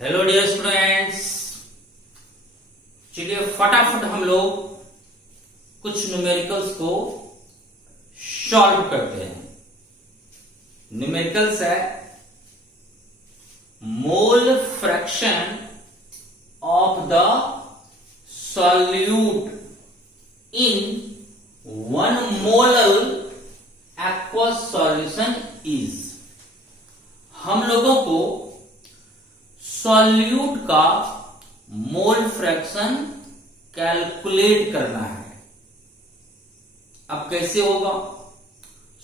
Hello dear students, चलिए फटाफट हम लोग कुछ न्यूमेरिकल्स को सॉल्व करते हैं। न्यूमेरिकल्स है mole fraction of the solute in 1 molar aqueous solution is. हम लोगों को सॉल्यूट का मोल फ्रैक्शन कैलकुलेट करना है। अब कैसे होगा?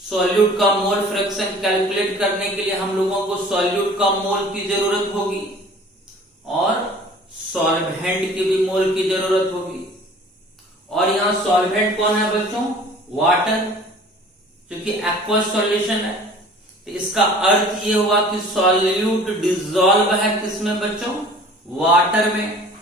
सॉल्यूट का मोल फ्रैक्शन कैलकुलेट करने के लिए हम लोगों को सॉल्यूट का मोल की जरूरत होगी और सॉल्वेंट की भी मोल की जरूरत होगी। और यहां सॉल्वेंट कौन है बच्चों? वाटर, क्योंकि एक्वस सॉल्यूशन है। तो इसका अर्थ ये हुआ कि सॉल्यूट डिसॉल्व है किसमें बच्चों? वाटर में।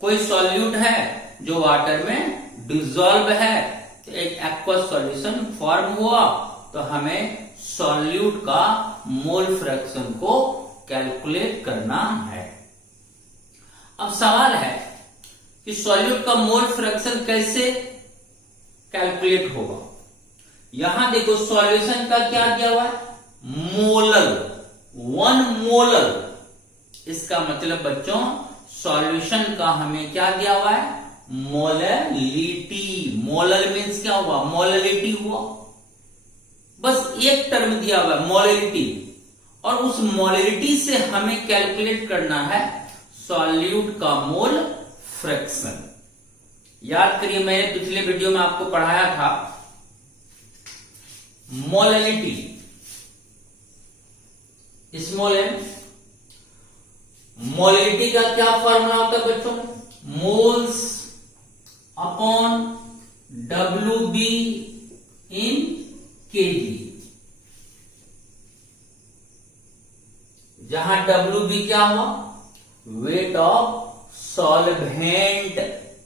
कोई सॉल्यूट है जो वाटर में डिसॉल्व है, तो एक एक्वस सॉल्यूशन फॉर्म हुआ। तो हमें सॉल्यूट का मोल फ्रैक्शन को कैलकुलेट करना है। अब सवाल है कि सॉल्यूट का मोल फ्रैक्शन कैसे कैलकुलेट होगा। यहां देखो सॉल्यूशन का क्या दिया हुआ है? Molar, 1 molar. इसका मतलब बच्चों सॉल्यूशन का हमें क्या दिया हुआ है? मोलरिटी। मोलर मीन्स क्या हुआ? मोलरिटी हुआ। बस एक टर्म दिया हुआ है मोलरिटी, और उस मोलरिटी से हमें कैलकुलेट करना है सॉल्यूट का मोल फ्रैक्शन। याद करिए, मैंने पिछले वीडियो में आपको पढ़ाया था मोलरिटी, स्मॉल एम। मोलरिटी का क्या फॉर्मूला होता है बच्चों? Moles upon WB in kg। जहां WB क्या हुआ? Weight of solvent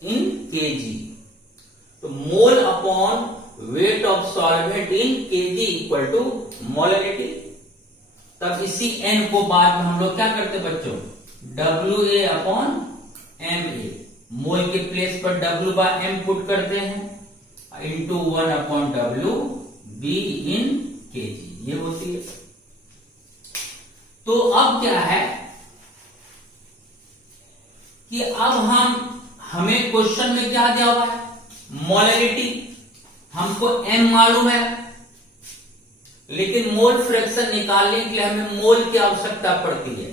in kg। तो mole upon weight of solvent in kg equal to molarity. तब इसी n को बाद में हम लोग क्या करते बच्चों? WA upon MA। मोल के प्लेस पर W बाय M पुट करते हैं into 1 upon WB in kg। ये होती है। तो अब क्या है कि अब हमें क्वेश्चन में क्या दिया हुआ है? मोलरिटी। हमको M मालूम है, लेकिन मोल फ्रैक्शन निकालने के लिए हमें मोल की आवश्यकता पड़ती है।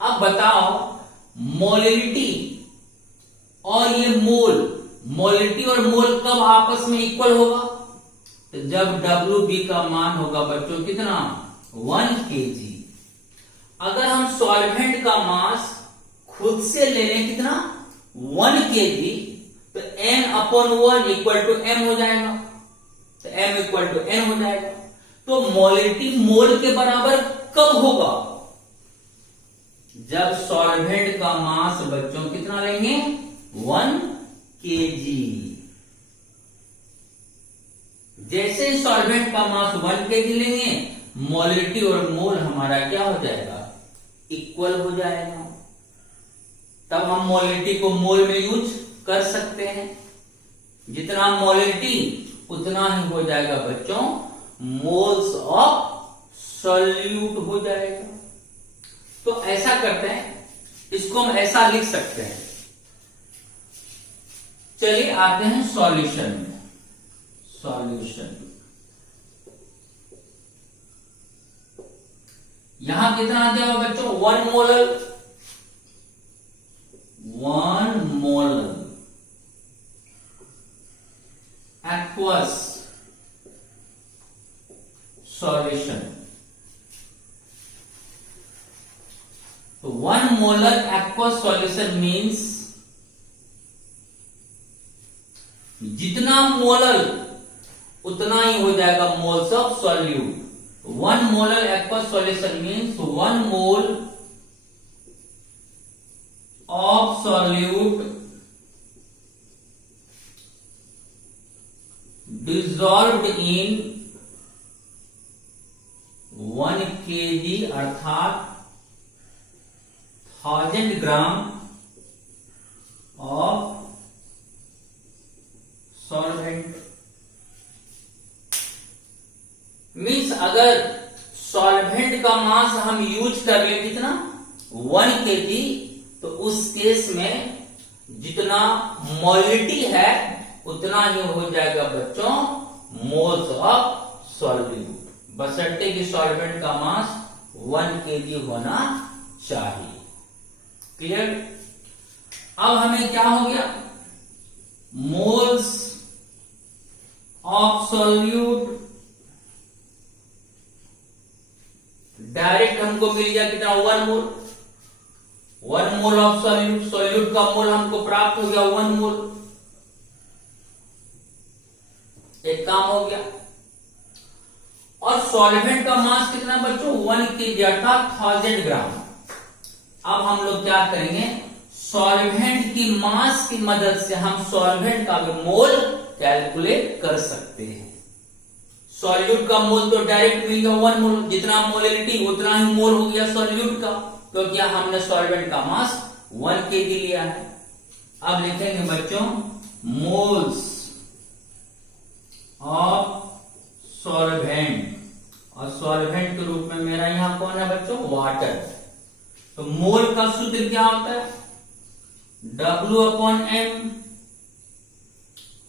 अब बताओ मोलरिटी और ये मोल, मोलरिटी और मोल कब आपस में इक्वल होगा? तो जब WB का मान होगा बच्चों कितना? 1 kg। अगर हम सॉल्वेंट का मास खुद से ले लें कितना? 1 kg, तो n upon 1 equal to m हो जाएगा। तो m इक्वल टू n हो जाएगा। तो मोलरिटी मोल के बराबर कब होगा? जब सॉल्वेंट का मास बच्चों कितना लेंगे? 1 kg। जैसे ही सॉल्वेंट का मास 1 kg लेंगे, मोलरिटी और मोल हमारा क्या हो जाएगा? इक्वल हो जाएगा। तब हम मोलरिटी को मोल में यूज कर सकते हैं। जितना मोलरिटी उतना ही हो जाएगा बच्चों मोल्स ऑफ सॉल्यूट हो जाएगा। तो ऐसा करते हैं, इसको हम ऐसा लिख सकते हैं। चलिए आते हैं सॉल्यूशन में। सॉल्यूशन यहां कितना दिया हुआ बच्चों? 1 मोलर। 1 molar aqueous solution। तो 1 molar aqueous solution means जितना मोलर उतना ही हो जाएगा moles of solute. 1 molar aqueous solution means 1 mole of solute dissolved in 1 kg अर्थात 1000 ग्राम ऑफ सॉल्वेंट। मीन्स अगर सॉल्वेंट का मास हम यूज कर ले कितना 1 kg, तो उस केस में जितना मोलिटी है उतना ही हो जाएगा बच्चों मोल्स ऑफ सॉल्वेंट, बशर्ते कि सॉल्वेंट का मास 1 kg होना चाहिए। क्लियर? अब हमें क्या हो गया, मोल्स ऑफ सॉल्यूट डायरेक्ट हमको मिल गया कितना 1 मोल। 1 मोल ऑफ सॉल्यूट, सॉल्यूट का मोल हमको प्राप्त हो गया 1 मोल। एक काम हो गया। और सॉल्वेंट का मास कितना बच्चों 1 kg अर्थात 1000 ग्राम। अब हम लोग क्या करेंगे, सॉल्वेंट की मास की मदद से हम सॉल्वेंट का भी मोल कैलकुलेट कर सकते हैं। सॉल्यूट का मोल तो डायरेक्ट मिल गया 1 मोल, जितना मोलिटी उतना ही मोल हो गया सॉल्यूट का, क्योंकि हमने सॉल्वेंट का मास 1 kg लिया है। अब लिखेंगे बच्चों मोल्स ऑफ सॉल्वेंट, और सॉल्वेंट के रूप में मेरा यहां कौन है बच्चों वाटर। तो मोल का सूत्र क्या होता है W/M,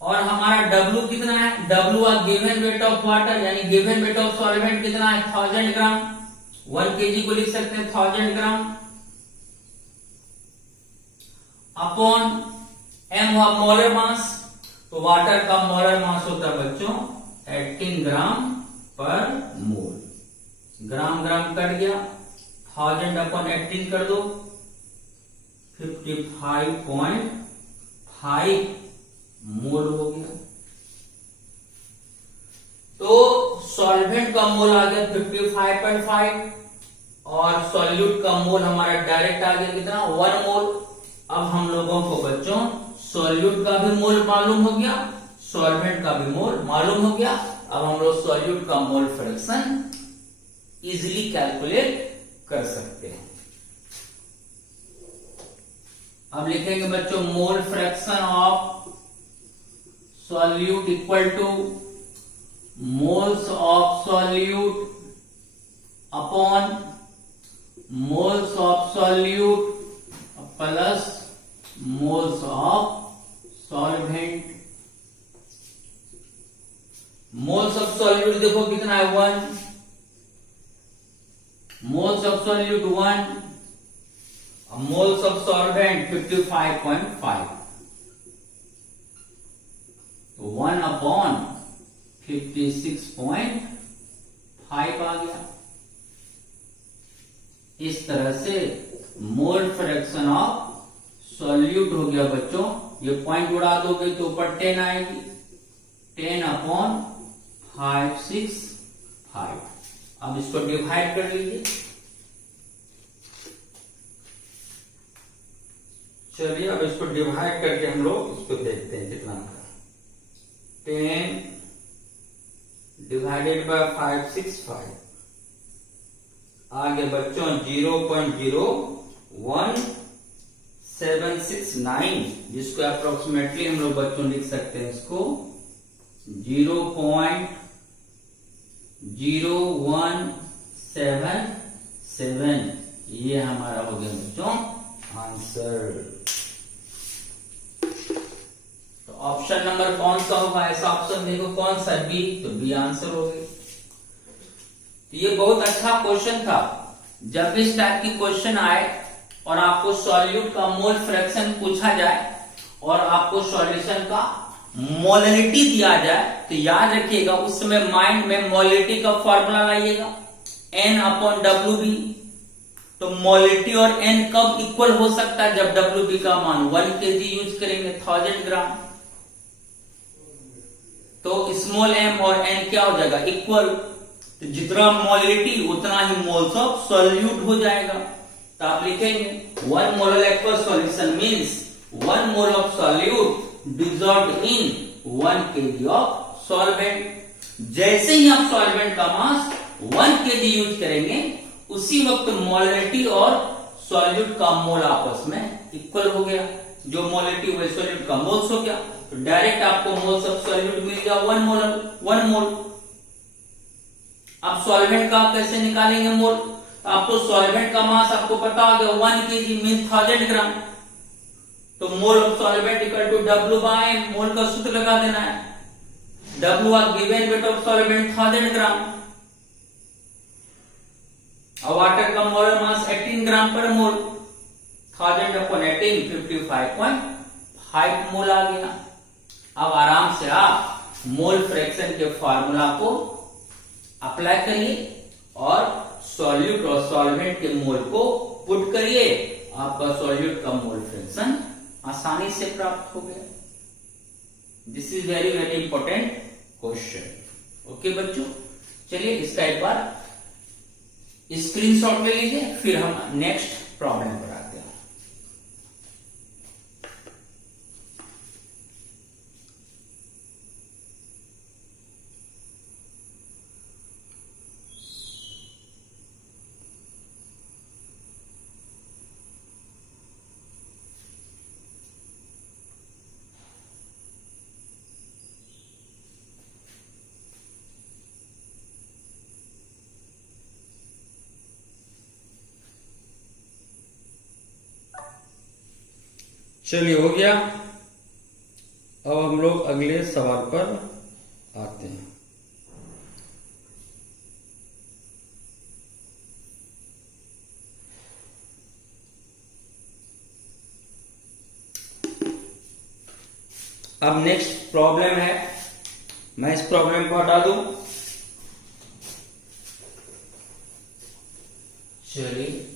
और हमारा W कितना है, W given weight of water, यानी गिवन वेट ऑफ सॉल्वेंट कितना है 1000 ग्राम। 1 kg को लिख सकते हैं 1000 ग्राम अपॉन M हुआ मोलर मास, तो वाटर का मोलर मास होता है बच्चों 18 ग्राम पर मोल। ग्राम ग्राम कट गया, 1000 अपॉन 18 कर दो 55.5 मोल हो गया। तो सॉल्वेंट का मोल आ गया 55.5 और सॉल्यूट का मोल हमारा डायरेक्ट आ गया कितना 1 मोल। अब हम लोगों को बच्चों सॉल्यूट का भी मोल मालूम हो गया, सॉल्वेंट का भी मोल मालूम हो गया। अब हम लोग सॉल्यूट का मोल फ्रैक्शन इजीली कैलकुलेट कर सकते हैं। अब लिखेंगे बच्चों mole fraction of solute equal two moles of solute upon moles of solute plus moles of solvent. Moles of solute देखो कितना है 1, moles of solute 1, moles of solvent 55.5, 1 upon 56.5 आ गया। इस तरह से मोल फ्रैक्शन ऑफ सॉल्यूट हो गया बच्चों। ये पॉइंट उड़ा दोगे तो ऊपर 10 आएगी, 10 अपॉन 565। अब इसको डिवाइड कर लीजिए। चलिए अब इसको डिवाइड करके हम लोग इसको देखते हैं कितना का। 10 डिवाइडेड बाय 565 आगे बच्चों 0.01769, जिसको अप्रोक्सीमेटली हम लोग बच्चों लिख सकते हैं इसको 0.0177। ये हमारा हो गया बच्चों आंसर। तो ऑप्शन नंबर कौन सा होगा, ऐसा ऑप्शन देखो कौन सा, बी, तो बी आंसर हो गया। तो ये बहुत अच्छा क्वेश्चन था। जब भी इस टाइप की क्वेश्चन आए और आपको सॉल्यूट का मोल फ्रैक्शन पूछा जाए और आपको सॉल्यूशन का मोलरिटी दिया जाए, तो याद रखिएगा उस समय माइंड में मोलरिटी का फॉर्मूला लाइएगा N/WB। तो मोलरिटी और N कब इक्वल हो सकता है, जब WB का मान 1 kg यूज करेंगे 1000 ग्राम। तो स्मॉल m और n क्या हो जाएगा इक्वल, तो जितना मोलरिटी उतना ही मोल्स ऑफ सॉल्यूट हो जाएगा। तो आप लिखेंगे 1 molar aqueous solution means 1 mole of solute dissolved in 1 kg of solvent. जैसे ही आप सॉल्वेंट का मास 1 kg यूज करेंगे उसी वक्त मोलरिटी और सॉल्यूट का मोल आपस में इक्वल हो गया, जो मोलिटी वही सॉल्यूट का मोल्स हो गया, तो डायरेक्ट आपको मोल्स ऑफ सॉल्यूट मिल गया 1 मोल। अब सॉल्वेंट का कैसे निकालेंगे मोल? तो आपको सॉल्वेंट का मास आपको पता हो गया 1 kg मीन 1000 ग्राम, तो mole of solvent equal to W by M, mole का सूत्र लगा देना है। W are given weight of solvent 1000 gram और वाटर का मोलर मास 18 ग्राम पर मोल, 1000 अपॉन 18 55.5 मोल आ गया। अब आराम से आप मोल फ्रैक्शन के फार्मूला को अप्लाई करिए और सॉल्यूट और सॉल्वेंट के मोल को पुट करिए, आपका सॉल्यूट का मोल फ्रैक्शन आसानी से प्राप्त हो गया। This is very very important question. Okay बच्चों, चलिए इसका एक बार स्क्रीनशॉट ले लीजिए, फिर हम नेक्स्ट प्रॉब्लम पर आते हैं। चलिए हो गया। अब हम लोग अगले सवाल पर आते हैं। अब नेक्स्ट प्रॉब्लम है, मैं इस प्रॉब्लम को हटा दूं। चलिए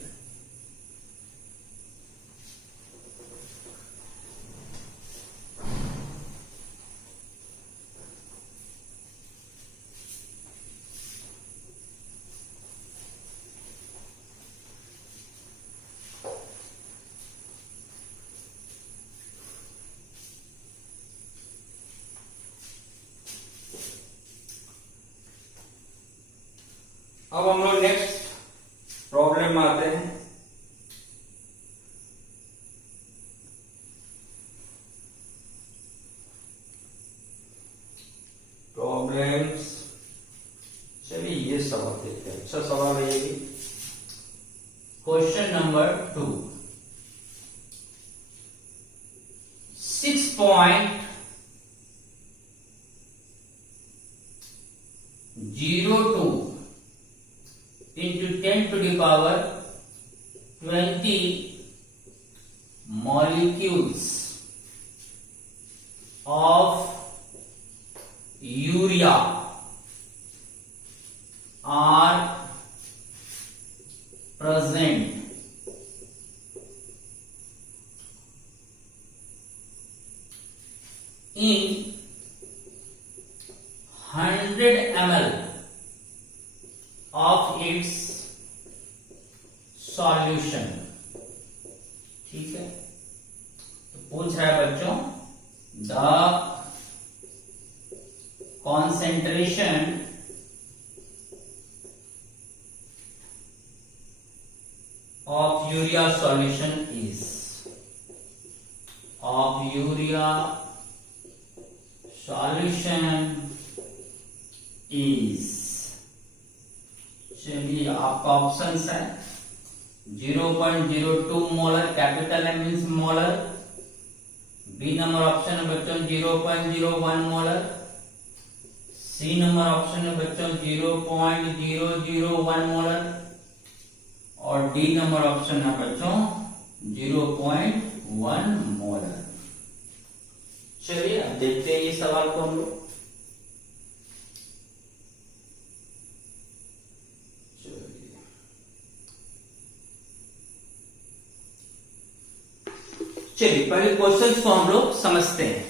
अब हम लोग नेक्स्ट प्रॉब्लम में आते हैं। प्रॉब्लम्स, चलिए ये सवाल देखते हैं। अच्छा सवाल है ये। Question number 2, 6.02 into 10 to the power 20 molecules of urea are present in 100 ml of its solution। ठीक है, तो पूछ रहा है बच्चों, the concentration of urea solution is, of urea solution is, चलिए आपका ऑप्शन है 0.02 molar, capital M means molar. B number option है बच्चों 0.01 मोलर। सी नंबर ऑप्शन है बच्चों 0.001 मोलर और डी नंबर ऑप्शन है बच्चों 0.1 मोलर। चलिए अब देखते हैं ये सवाल को हम लोग। चलिए पहले क्वेश्चंस को हम लोग समझते हैं।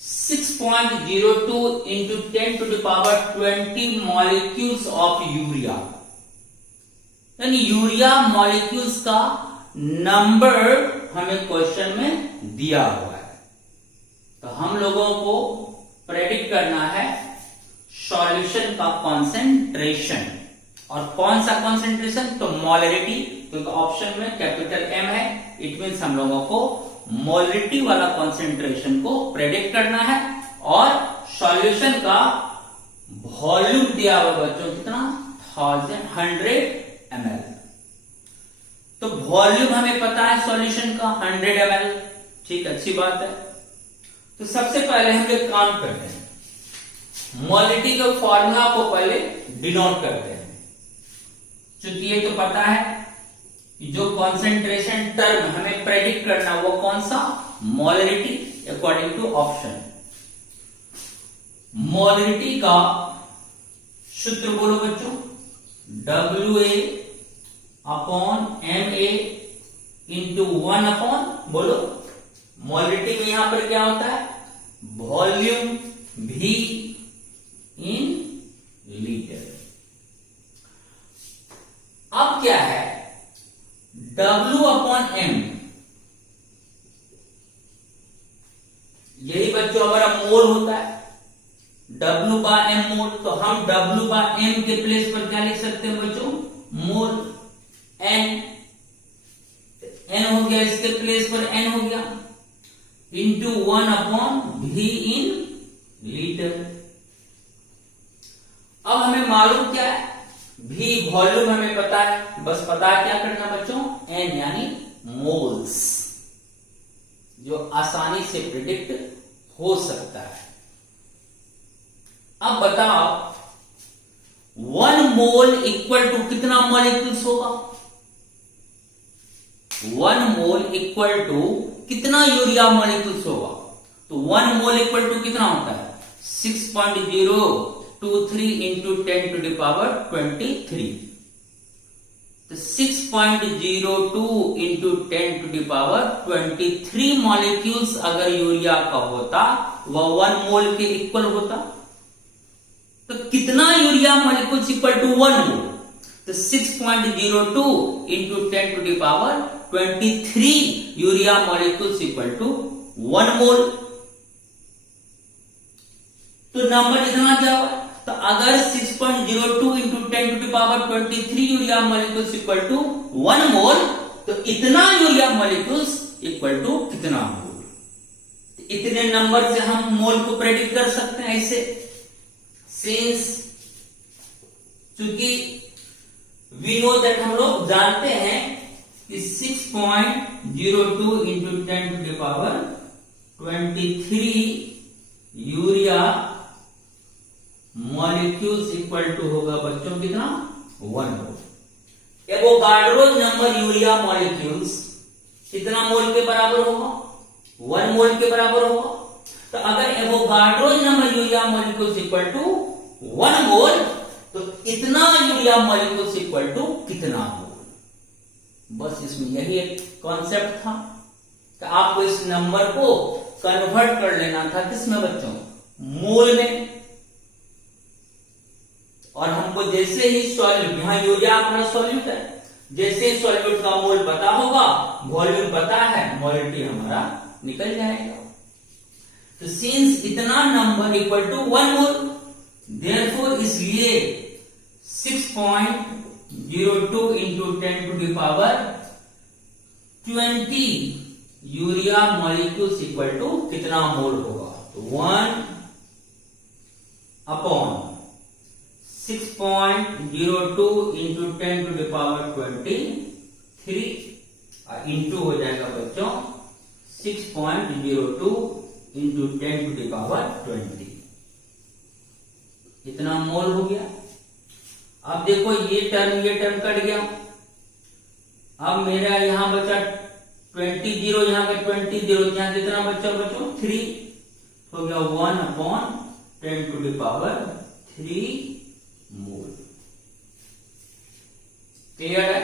6.02 into 10 to the power 20 molecules of urea, यानी यूरिया मॉलिक्यूल्स का नंबर हमें क्वेश्चन में दिया हुआ है, तो हम लोगों को प्रेडिक्ट करना है सॉल्यूशन का कॉन्सेंट्रेशन। और कौन सा कॉन्सेंट्रेशन, तो मोलरिटी, क्योंकि ऑप्शन में कैपिटल एम है, इट मीन्स हम लोगों को मोलरिटी वाला कॉन्सेंट्रेशन को प्रेडिक्ट करना है। और सॉल्यूशन का वॉल्यूम दिया हुआ बच्चों कितना, 100 ml। तो वॉल्यूम हमें पता है सॉल्यूशन का 100 ml, ठीक, अच्छी बात है। तो सबसे पहले हम एक काम करते हैं, मोलरिटी के फॉर्मूला को पहले डिनोट करते हैं। चूंकि ये तो पता है कि जो कॉन्सेंट्रेशन टर्म हमें प्रेडिक्ट करना वो कौन सा, molarity, according to option. Molarity का सूत्र बोलो बच्चों, WA upon MA into 1 upon, बोलो मोलरिटी में यहां पर क्या होता है, वॉल्यूम V इन लीटर। अब क्या है, W अपॉन M, यही बच्चों हमारा मोल होता है, W बा M मोल। तो हम W बा M के प्लेस पर क्या लिख सकते हैं बच्चों, मोल। N हो गया, इसके प्लेस पर N हो गया, into 1 upon V in litre. अब हमें मालूम क्या है, V वॉल्यूम हमें पता है, बस पता है क्या करना बच्चों, N यानी मोल्स, जो आसानी से प्रिडिक्ट हो सकता है। अब बताओ 1 मोल इक्वल टू कितना मॉलिक्यूल्स होगा, 1 मोल इक्वल टू कितना यूरिया मॉलिक्यूल्स होगा। तो 1 मोल इक्वल टू कितना होता है, 6.023 इंटू 10 टू द पावर 23। तो 6.02 into 10 to the power 23 molecules अगर यूरिया का होता, वह 1 मोल के इक्वल होता। तो कितना urea molecules equal to 1 mole, तो 6.02 into 10 to the power 23 urea molecules equal to 1 mole. तो नंबर इतना क्या हुआ, तो अगर 6.02 into 10 to the power 23 urea molecules equal to 1 mole, तो इतना यूरिया मॉलिक्यूल्स इक्वल टू कितना मोल। इतने नंबर से हम मोल को प्रेडिक्ट कर सकते हैं ऐसे, सिंस चूंकि वी नो दैट, हम लोग जानते हैं कि 6.02 into 10 to the power 23 urea molecules equal to होगा बच्चों कितना, 1 mole. Avogadro number urea molecules कितना मोल के बराबर होगा, 1 मोल के बराबर होगा। तो अगर Avogadro number urea molecules equal to 1 mole, तो इतना यूरिया मॉलिक्यूल्स इक्वल टू कितना मोल। बस इसमें यही एक कॉन्सेप्ट था कि आपको इस नंबर को कन्वर्ट कर लेना था किसमें बच्चों, मोल में। और हमको जैसे ही सॉल्यूट, यहां यूरिया हमारा सॉल्यूट है, जैसे ही सॉल्यूट का मोल पता होगा, वॉल्यूम पता है, मोलिटी हमारा निकल जाएगा। तो सिंस इतना number equal to 1 mole, therefore इसलिए 6.02 into 10 to the power 20 urea molecules equal to कितना मोल होगा, तो 1 upon 6.02 into 10 to the power 23 into हो जाएगा बच्चों 6.02 इंटू 10 टू द पावर 20, इतना मोल हो गया। अब देखो ये टर्म कट गया, अब मेरा यहां बचा 20 जीरो, यहां पे 20 जीरो, यहां कितना बचा बच्चों 3, हो गया 1 upon 10 to the power 3 mole. Clear है।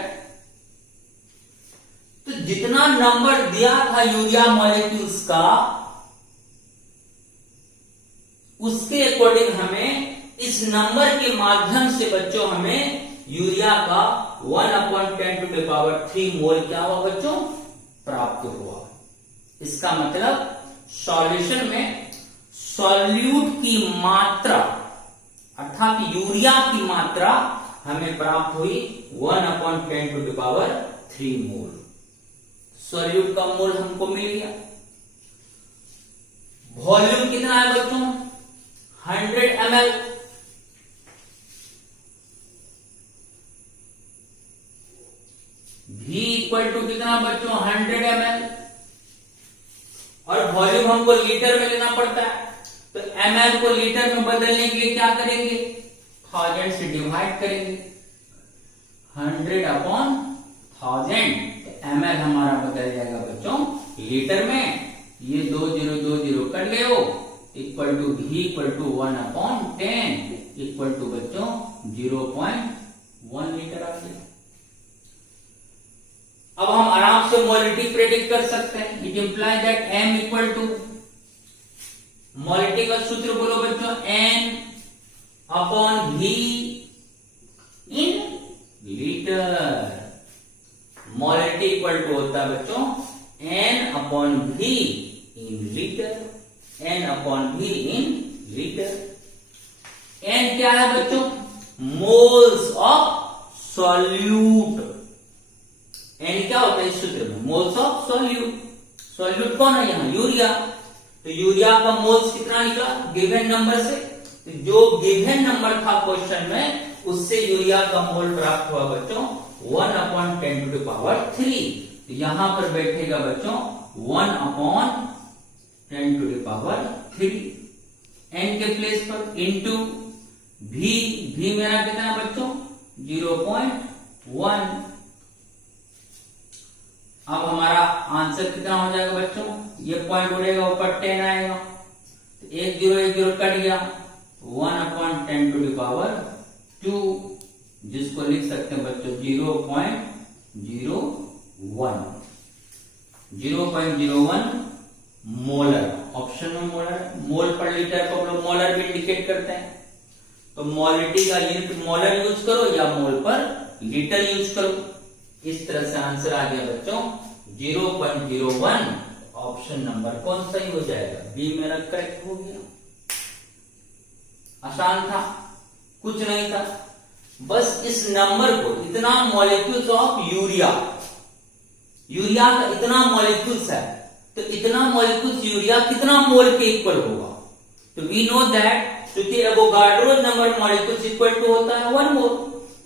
तो जितना नंबर दिया था यूरिया मॉलिक्यूल्स का, उसके अकॉर्डिंग हमें इस नंबर के माध्यम से बच्चों हमें यूरिया का 1 अपॉन 10 टू द पावर 3 मोल क्या हुआ बच्चों, प्राप्त हुआ। इसका मतलब सॉल्यूशन में सॉल्यूट की मात्रा अर्थात यूरिया की मात्रा हमें प्राप्त हुई 1/10⁻³ मोल। सॉल्यूट का मोल हमको मिल गया। वॉल्यूम कितना है बच्चों? 100 ml। V इक्वल टू कितना बच्चों? 100 ml। और वॉल्यूम हमको लीटर में लेना पड़ता है, तो ml को लीटर में बदलने के लिए क्या करेंगे? 1000 से डिवाइड करेंगे। 100/1000 ml हमारा बदल जाएगा बच्चों लीटर में। ये 2 0 कट गए हो, equal to V equal to 1/10 equal to बच्चों 0.1 लीटर आ गया। अब हम आराम से मोलिटी प्रेडिक्ट कर सकते हैं। It imply that m equal to, molarity का सूत्र बोलो बच्चों, n/v in litre. Molarity equal to होता है बच्चों n/v in litre. n/v in litre. n क्या है बच्चों? Moles of solute. n क्या होता है इस सूत्र में? Moles of solute. सॉल्यूट कौन है यहां? यूरिया। तो यूरिया का मोल्स कितना निकला गिवन नंबर से? तो जो गिवन नंबर था क्वेश्चन में, उससे यूरिया का मोल प्राप्त हुआ बच्चों 1/10⁻³। तो यहां पर बैठेगा बच्चों 1/10⁻³ n के प्लेस पर, इंटू v मेरा कितना है बच्चों? 0.1। अब हमारा आंसर कितना हो जाएगा बच्चों? ये पॉइंट उड़ेगा, ऊपर 10 आएगा, तो 1 0 कट गया, 1/10⁻², जिसको लिख सकते हैं बच्चों 0.01 मोलर। ऑप्शन में मोलर, मोल पर लीटर को हम लोग मोलर भी इंडिकेट करते हैं। तो मोलिटी का यूनिट मोलर यूज करो या मोल पर लीटर यूज करो। इस तरह से आंसर आ गया बच्चों 0.01। ऑप्शन नंबर कौन सही हो जाएगा? बी मेरा करेक्ट हो गया। आसान था, कुछ नहीं था, बस इस नंबर को, इतना मॉलिक्यूल्स ऑफ यूरिया का इतना मॉलिक्यूल्स है, तो इतना मॉलिक्यूल्स यूरिया कितना मोल के इक्वल होगा? तो वी नो दैट, क्योंकि Avogadro number molecules equal to होता है 1 मोल,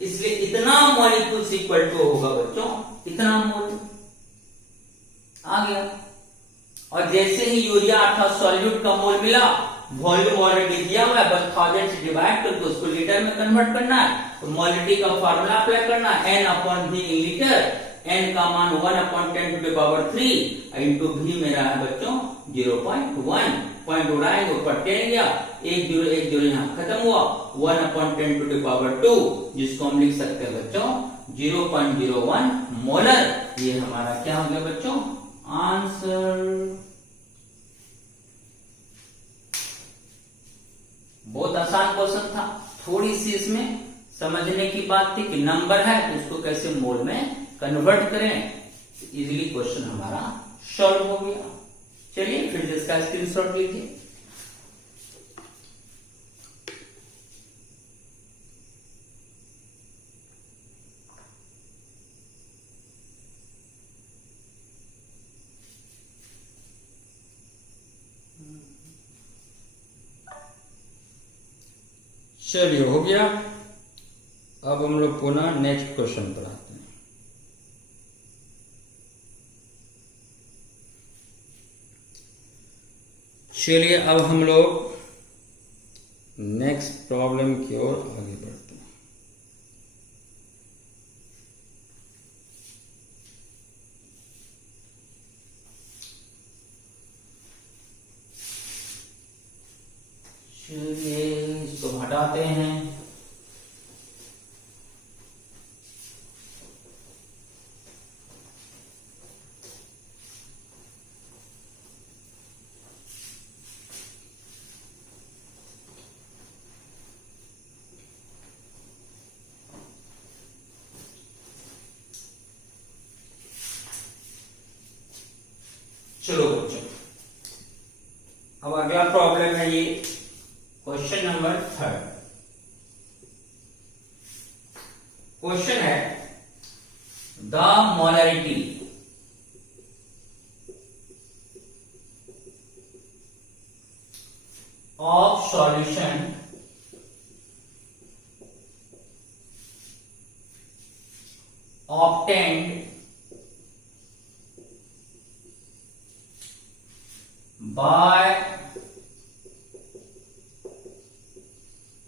इसलिए इतना मॉलिक्यूल्स इक्वल टू होगा बच्चों इतना मोल। आ गया। और जैसे ही यूरिया अर्थात सॉल्यूट का मोल मिला, वॉल्यूम ऑलरेडी दिया हुआ है, बस 1000 से डिवाइड करके उसको लीटर में कन्वर्ट करना है। तो मोलिटी का फार्मूला अप्लाई करना है, n/v इन लीटर। n का मान 1/10⁻³ इंटू v मेरा है बच्चों 0.1। पॉइंट उड़ाएंगे, ऊपर 10 गया, 1 0 यहां खत्म हुआ, 1/10⁻², जिसको हम लिख सकते हैं बच्चों 0.01 मोलर। ये हमारा क्या हो गया बच्चों? आंसर। बहुत आसान क्वेश्चन था, थोड़ी सी इसमें समझने की बात थी कि नंबर है तो उसको कैसे मोल में कन्वर्ट करें। इजीली क्वेश्चन हमारा सॉल्व हो गया। चलिए फिर इसका स्क्रीनशॉट लीजिए। चलिए हो गया। अब हम लोग पुनः नेक्स्ट क्वेश्चन पर आते हैं। चलिए अब हम लोग नेक्स्ट प्रॉब्लम की ओर आगे बढ़ते हैं। चलिए इसको हटाते हैं। चलो बच्चों, अब अगला प्रॉब्लम है ये question number 3। the molarity of solution obtained by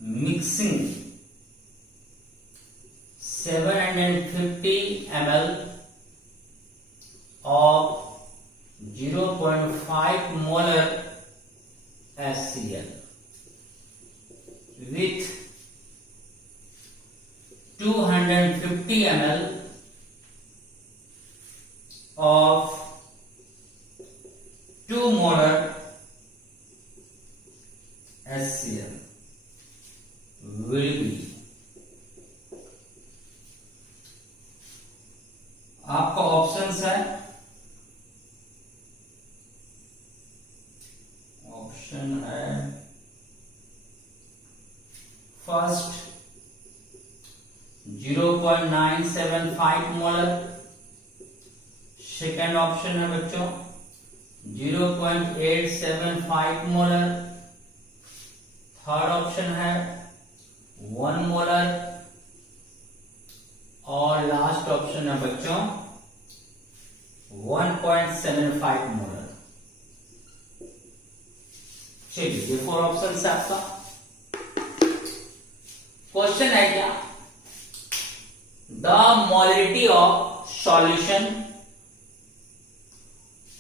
mixing 750 ml of 0.5 molar HCl with 250 ml of 2 molar HCl will be, आपका ऑप्शंस है, ऑप्शन है फर्स्ट 0.975 मोलर, सेकेंड ऑप्शन है बच्चों 0.875 मोलर, थर्ड ऑप्शन है 1 मोलर और last option है बच्चों 1.75 molar. चलिए ये 4 ऑप्शन है आपका। क्वेश्चन है क्या, the molarity of solution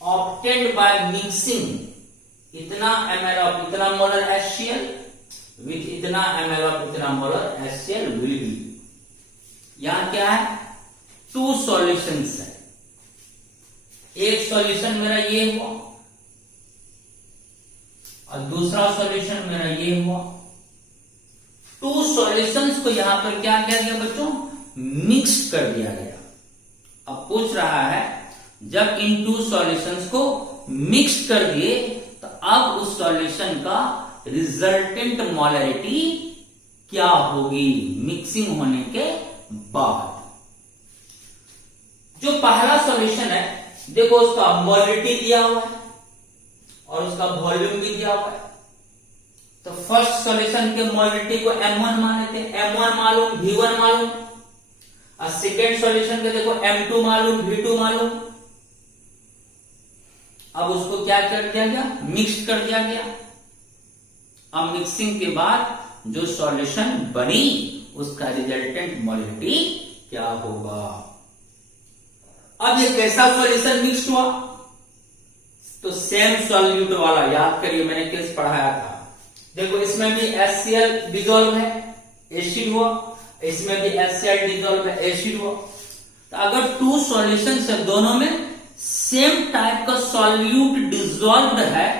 obtained by mixing इतना ml of इतना मोलर HCl with इतना ml of इतना मोलर HCl will be। यहां क्या है, 2 सॉल्यूशंस है, एक सॉल्यूशन मेरा ये हुआ और दूसरा सॉल्यूशन मेरा ये हुआ। 2 सॉल्यूशंस को यहां पर क्या किया गया बच्चों, मिक्स कर दिया गया। अब पूछ रहा है जब इन 2 सॉल्यूशंस को मिक्स कर दिए तो अब उस सॉल्यूशन का रिजल्टेंट मोलरिटी क्या होगी मिक्सिंग होने के बाद। जो पहला सॉल्यूशन है देखो उसका मोलरिटी दिया हुआ है और उसका वॉल्यूम भी दिया हुआ है। तो फर्स्ट सॉल्यूशन के मोलरिटी को M1 मान लेते हैं, M1 मालूम, V1 मालूम। और सेकेंड सॉल्यूशन के देखो M2 मालूम, V2 मालूम। अब उसको क्या कर दिया गया, मिक्स कर दिया गया। अब मिक्सिंग के बाद जो सॉल्यूशन बनी उसका रिजल्टेंट मोलरिटी क्या होगा। अब ये कैसा सॉल्यूशन मिक्स हुआ, तो सेम सॉल्यूट वाला याद करिए, मैंने केस पढ़ाया था। देखो इसमें भी HCl डिसॉल्व है, एसिड हुआ, इसमें भी HCl डिसॉल्व है, एसिड हुआ। तो अगर 2 सॉल्यूशन है दोनों में सेम टाइप का सॉल्यूट डिसॉल्व्ड है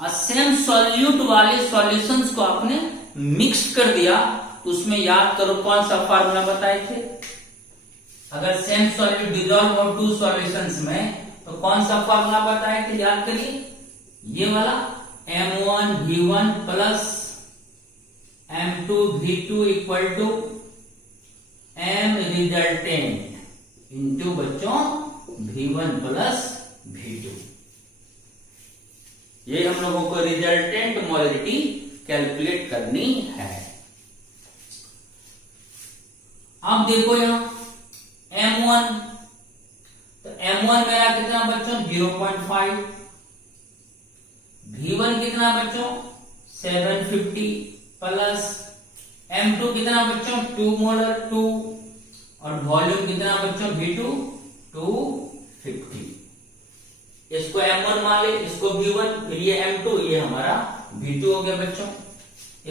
और सेम सॉल्यूट वाले सॉल्यूशंस को आपने मिक्स कर दिया, तो उसमें याद करो कौन सा फार्मूला बताए थे। अगर सेम सॉल्यूट डिसॉल्व हो 2 सॉल्यूशंस में तो कौन सा फार्मूला बताए थे, याद करिए, ये वाला M1 V1 plus M2 V2 equal to M resultant into बच्चों V1 प्लस V2। ये हम लोगों को रिजल्टेंट मोलरिटी कैलकुलेट करनी है। अब देखो यहां M1, तो M1 मेरा कितना बच्चों 0.5, V1 कितना बच्चों 750 प्लस M2 कितना बच्चों 2 मोलर 2 और वॉल्यूम कितना बच्चों V2 250। इसको M1 मान ले, इसको V1, फिर ये M2, ये हमारा V2 हो गया बच्चों,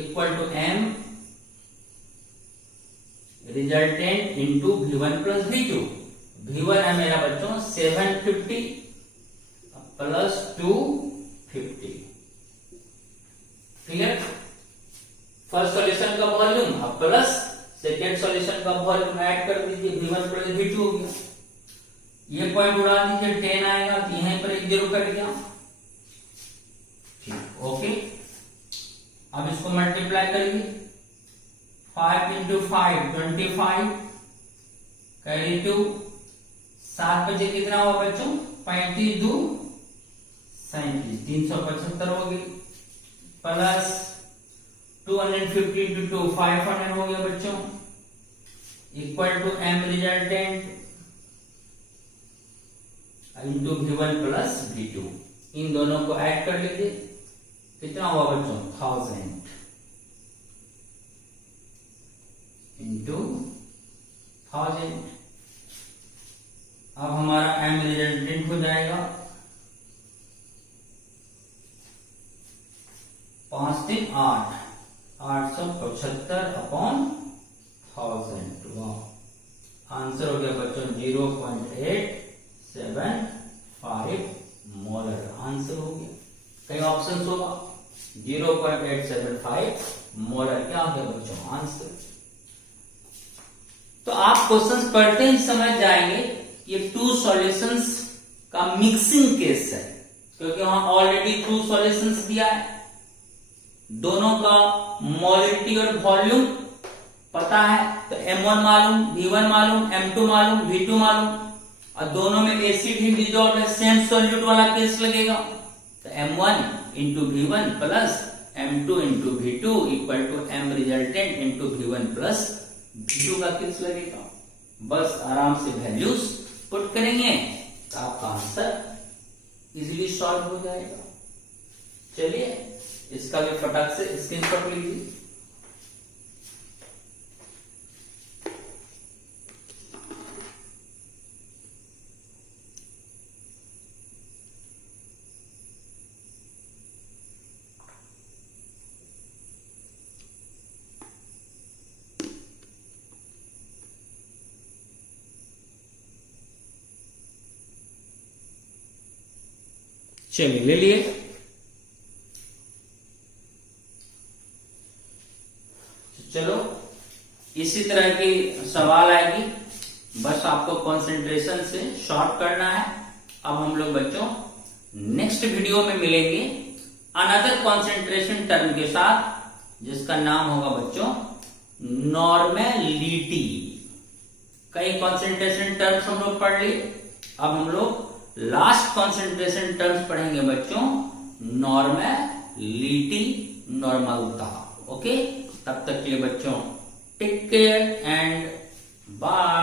equal to M resultant into V1 plus V2। V1 है मेरा बच्चों 750 प्लस 250। क्लियर, फर्स्ट सॉल्यूशन का वॉल्यूम अब प्लस सेकेंड सॉल्यूशन का वॉल्यूम ऐड कर दीजिए, V1 प्लस V2 हो गया। ये पॉइंट उड़ा दीजिए, 10 आएगा तो यहीं पर 1 0 कट गया। ठीक, ओके। अब इसको मल्टीप्लाई करिए, 5 इंटू 5 25 कैरी टू 7 बजे कितना हुआ बच्चों 35 2 37 375 होगी प्लस 250 into 2 500 हो गया बच्चों equal to m resultant into V1 plus V2 इन दोनों को ऐड कर लीजिए कितना हुआ बच्चों 1000 इंटू 1000 अब हमारा m रिजल्टेंट हो जाएगा 5 3 8 875 अपॉन 1000 आंसर हो गया बच्चों 0.875 मोलर आंसर हो गया कई ऑप्शन होगा 0.875 मोलर क्या हो गया बच्चों आंसर। तो आप क्वेश्चंस पढ़ते ही समझ जाएंगे ये 2 सॉल्यूशंस का मिक्सिंग केस है क्योंकि वहां ऑलरेडी 2 सॉल्यूशंस दिया है दोनों का मोलिटी और वॉल्यूम पता है तो M1 मालूम V1 मालूम M2 मालूम V2 मालूम और दोनों में एसिड ही डिसॉल्व है सेम सॉल्यूट वाला केस लगेगा तो M1 into V1 plus M2 into V2 equal to M resultant into V1 plus V2 का केस लगेगा बस आराम से वैल्यूज पुट करेंगे तो आपका आंसर इजीली सॉल्व हो जाएगा। चलिए इसका भी फटाक से स्क्रीनशॉट लीजिए। चलिए ले लिए चलो इसी तरह की सवाल आएगी बस आपको कंसंट्रेशन से शॉर्ट करना है। अब हम लोग बच्चों नेक्स्ट वीडियो में मिलेंगे अनदर कंसंट्रेशन टर्म के साथ जिसका नाम होगा बच्चों नॉर्मेलिटी। कई कंसंट्रेशन टर्म्स हम लोग पढ़ लिए अब हम लोग लास्ट कंसंट्रेशन टर्म्स पढ़ेंगे बच्चों नॉर्मेलिटी नॉर्मलता। ओके तब तक के लिए बच्चों टेक केयर एंड बाय।